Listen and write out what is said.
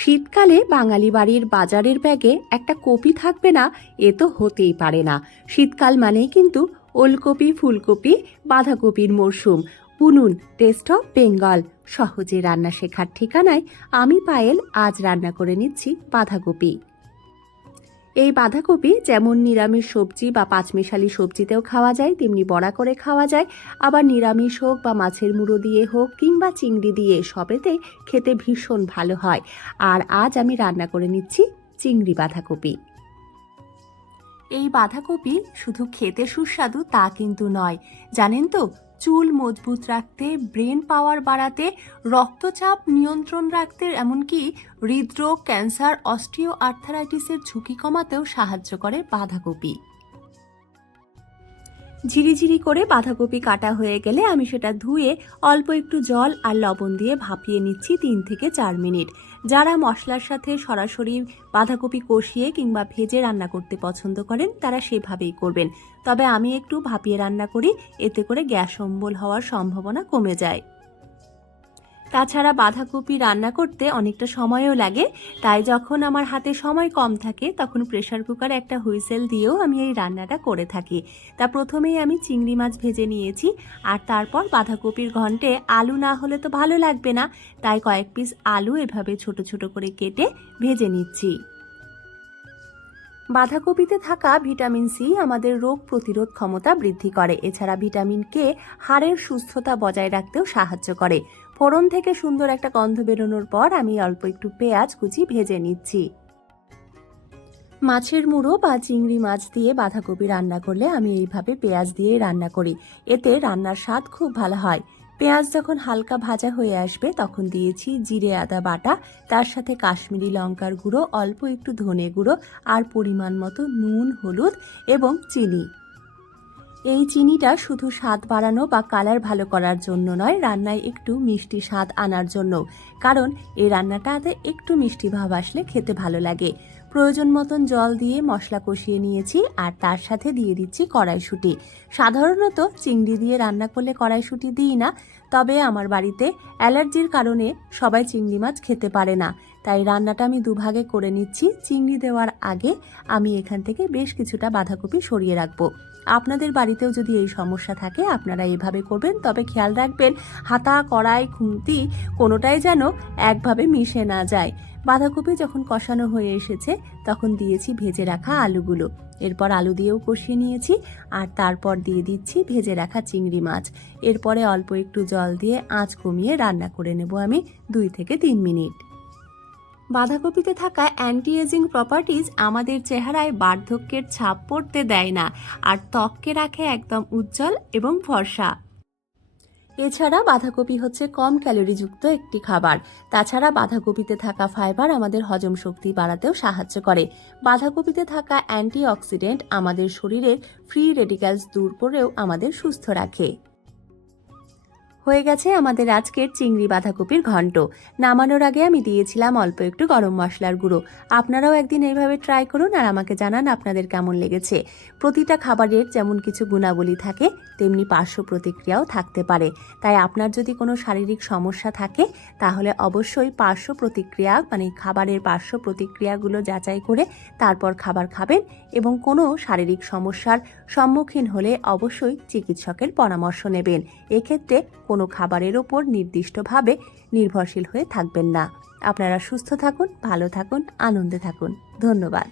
শীতকালে বাঙালি বাড়ির বাজারের ব্যাগে একটা কপি থাকবে না, এ তো হতেই পারে না। শীতকাল মানেই কিন্তু ওলকপি, ফুলকপি, বাঁধাকপির মরশুম পুনুন টেস্ট অফ বেঙ্গল সহজে রান্না শেখার ঠিকানায় আমি পায়েল, আজ রান্না করে নিচ্ছি বাঁধাকপি। এই বাঁধাকপি যেমন নিরামিষ সবজি বা পাঁচমিশালি সবজিতেও খাওয়া যায়, তেমনি বড়া করে খাওয়া যায়। আবার নিরামিষ হোক বা মাছের মুড়ো দিয়ে হোক কিংবা চিংড়ি দিয়ে সবেতে খেতে ভীষণ ভালো হয়। আর আজ আমি রান্না করে নিচ্ছি চিংড়ি বাঁধাকপি। এই বাঁধাকপি শুধু খেতে সুস্বাদু তা কিন্তু নয়। জানেন তো চুল মজবুত রাখতে, ব্রেন পাওয়ার বাড়াতে, রক্তচাপ নিয়ন্ত্রণ রাখতে, এমনকি হৃদরোগ, ক্যান্সার, অস্ট্রিও আর্থারাইটিসের ঝুঁকি কমাতেও সাহায্য করে বাঁধাকপি। ঝিরিঝিরি করে বাঁধাকপি কাটা হয়ে গেলে আমি সেটা ধুয়ে অল্প একটু জল আর লবণ দিয়ে ভাপিয়ে নিচ্ছি তিন থেকে চার মিনিট। যারা মশলার সাথে সরাসরি বাঁধাকপি কষিয়ে কিংবা ভেজে রান্না করতে পছন্দ করেন, তারা সেভাবেই করবেন। তবে আমি একটু ভাপিয়ে রান্না করি, এতে করে গ্যাস অম্বল হওয়ার সম্ভাবনা কমে যায়। তাছাড়া বাঁধাকপি রান্না করতে অনেকটা সময়ও লাগে, তাই যখন আমার হাতে সময় কম থাকে, তখন প্রেশার কুকার একটা হুইসেল দিয়েও আমি এই রান্নাটা করে থাকি। তা প্রথমেই আমি চিংড়ি মাছ ভেজে নিয়েছি, আর তারপর বাঁধাকপির ঘন্টে আলু না হলে তো ভালো লাগবে না, তাই কয়েক পিস আলু এভাবে ছোট ছোট করে কেটে ভেজে নিচ্ছি। বাঁধাকপিতে থাকা ভিটামিন সি আমাদের রোগ প্রতিরোধ ক্ষমতা বৃদ্ধি করে, এছাড়া ভিটামিন কে হাড়ের সুস্থতা বজায় রাখতেও সাহায্য করে। ফোড়ন থেকে সুন্দর একটা গন্ধ বেরোনোর পর আমি অল্প একটু পেঁয়াজ কুচি ভেজে নিচ্ছি। মাছের মুড়ো বা চিংড়ি মাছ দিয়ে বাঁধাকপি রান্না করলে আমি এইভাবে পেঁয়াজ দিয়ে রান্না করি। এতে রান্নার স্বাদ খুব ভালো হয়। পেঁয়াজ যখন হালকা ভাজা হয়ে আসবে তখন দিয়েছি জিরে আদা বাটা, তার সাথে কাশ্মীরি লঙ্কার গুঁড়ো, অল্প একটু ধনে গুঁড়ো আর পরিমাণ মতো নুন, হলুদ এবং চিনি। এই চিনিটা শুধু স্বাদ বাড়ানো বা কালার ভালো করার জন্য নয়, রান্নায় একটু মিষ্টি স্বাদ আনার জন্য। কারণ এই রান্নাটাতে একটু মিষ্টি ভাব আসলে খেতে ভালো লাগে। প্রয়োজন মতন জল দিয়ে মশলা কষিয়ে নিয়েছি আর তার সাথে দিয়ে দিচ্ছি কড়াইশুঁটি। সাধারণত চিংড়ি দিয়ে রান্না করলে কড়াইশুঁটি দিই না, তবে আমার বাড়িতে অ্যালার্জির কারণে সবাই চিংড়ি মাছ খেতে পারে না। তাই রান্নাটা আমি দুভাগে করে নিচ্ছি। চিংড়ি দেওয়ার আগে আমি এখান থেকে বেশ কিছুটা বাঁধাকপি সরিয়ে রাখব। আপনাদের বাড়িতেও যদি এই সমস্যা থাকে, আপনারা এভাবে করবেন। তবে খেয়াল রাখবেন, হাতা, কড়াই, খুন্তি কোনোটাই যেন একভাবে মিশে না যায়। বাঁধাকপি যখন কষানো হয়ে এসেছে, তখন দিয়েছি ভেজে রাখা আলুগুলো। এরপর আলু দিয়েও কষিয়ে নিয়েছি আর তারপর দিয়ে দিচ্ছি ভেজে রাখা চিংড়ি মাছ। এরপরে অল্প একটু জল দিয়ে আঁচ কমিয়ে রান্না করে নেব আমি দুই থেকে তিন মিনিট। বাঁধাকপিতে থাকা অ্যান্টি এজিং প্রপার্টিজ আমাদের চেহারায় বার্ধক্যের ছাপ পড়তে দেয় না, আর ত্বককে রাখে একদম উজ্জ্বল এবং ফর্সা। এছাড়া বাঁধাকপি হচ্ছে কম ক্যালোরিযুক্ত একটি খাবার। তাছাড়া বাঁধাকপিতে থাকা ফাইবার আমাদের হজম শক্তি বাড়াতেও সাহায্য করে। বাঁধাকপিতে থাকা অ্যান্টিঅক্সিডেন্ট আমাদের শরীরের ফ্রি রেডিক্যালস দূর করেও আমাদের সুস্থ রাখে। হয়ে গেছে আমাদের আজকের চিংড়ি বাঁধাকপির ঘন্ট। নামানোর আগে আমি দিয়েছিলাম অল্প একটু গরম মশলার গুঁড়ো। আপনারাও একদিন এইভাবে ট্রাই করুন আর আমাকে জানান আপনাদের কেমন লেগেছে। প্রতিটা খাবারের যেমন কিছু গুণাবলী থাকে, তেমনি পার্শ্ব প্রতিক্রিয়াও থাকতে পারে। তাই আপনার যদি কোনো শারীরিক সমস্যা থাকে, তাহলে অবশ্যই পার্শ্ব প্রতিক্রিয়া মানে খাবারের পার্শ্ব প্রতিক্রিয়াগুলো যাচাই করে তারপর খাবার খাবেন এবং কোনো শারীরিক সমস্যার সম্মুখীন হলে অবশ্যই চিকিৎসকের পরামর্শ নেবেন। এক্ষেত্রে কোনো খাবারের ওপর নির্দিষ্টভাবে নির্ভরশীল হয়ে থাকবেন না। আপনারা সুস্থ থাকুন, ভালো থাকুন, আনন্দে থাকুন। ধন্যবাদ।